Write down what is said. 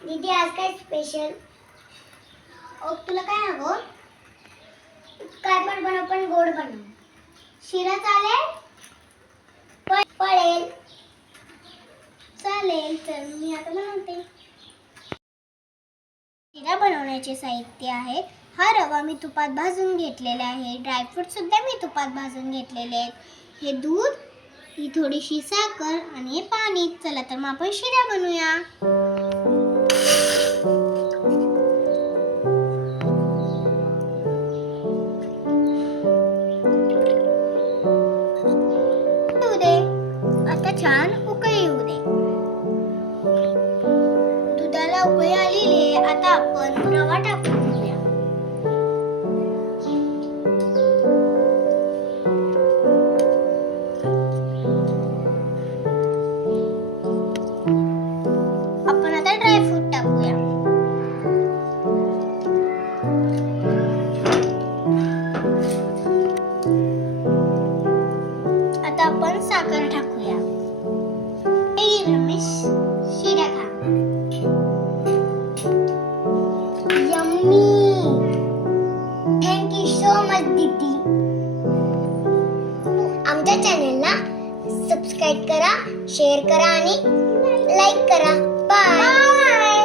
दीदी आज काय स्पेशल? तुला काय हवं? काय पण बनव, पण गोड बनव. शिरा चालेल? पडेल. चालेल, तर मी आता बनवते. शिरा बनवण्याचे साहित्य आहे. हा रवा मी तुपात भाजून घेतलेला आहे. ड्रायफ्रूट सुद्धा मी तुपात भाजून घेतलेले आहेत. हे दूध, ही थोडीशी साखर आणि हे पाणी. चला तर मग आपण शिरा बनवूया. आता छान उकळी येऊ दे. दुधाला उकळी आलेली आहे. आता आपण रवा टाकून घेऊया. आपण आता ड्रायफ्रूट टाकूया. आता आपण साखर टाकूया. रमेश, शिरा खा. Yummy. Thank you so much दीदी. आमच्या चॅनलला सबस्क्राईब करा, शेअर करा आणि लाईक करा. बाय.